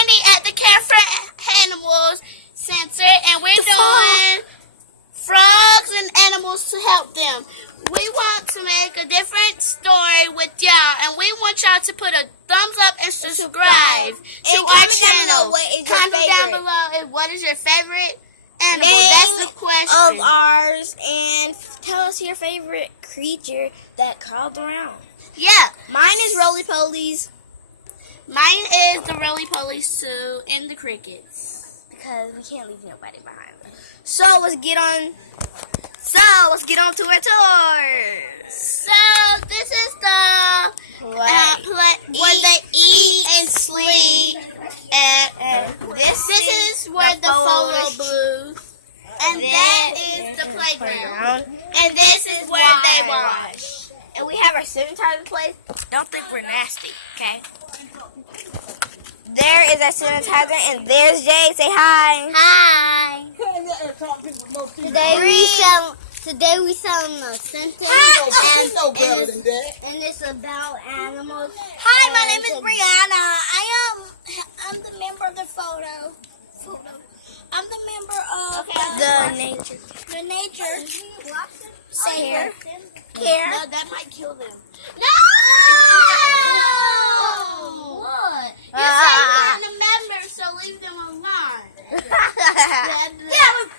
Brandy at the Care for Animals Center, and we're doing frogs and animals to help them. We want to make a different story with y'all, and we want y'all to put a thumbs up and subscribe to our channel. Comment down below what is your favorite animal. That's the question. Of ours, and tell us your favorite creature that crawled around. Yeah. Mine is Roly Polies. Mine is the Roly Polies too, and the crickets. Because we can't leave nobody behind. So let's get on to our tour. So this is the where they eat and sleep, and this is where the photo booth, and that is the playground, and this is where they wash. And we have our sanitizer place. Don't think we're nasty, okay? There is our sanitizer, and there's Jay. Say hi. Hi. Today we sell the sentence, and it's about animals. Hi, my name is Brianna. I'm the member of the photo. I'm the member of the nature saver. Care. No, that might kill them. No! What? You said you're not a member, so leave them alone. Yeah, we're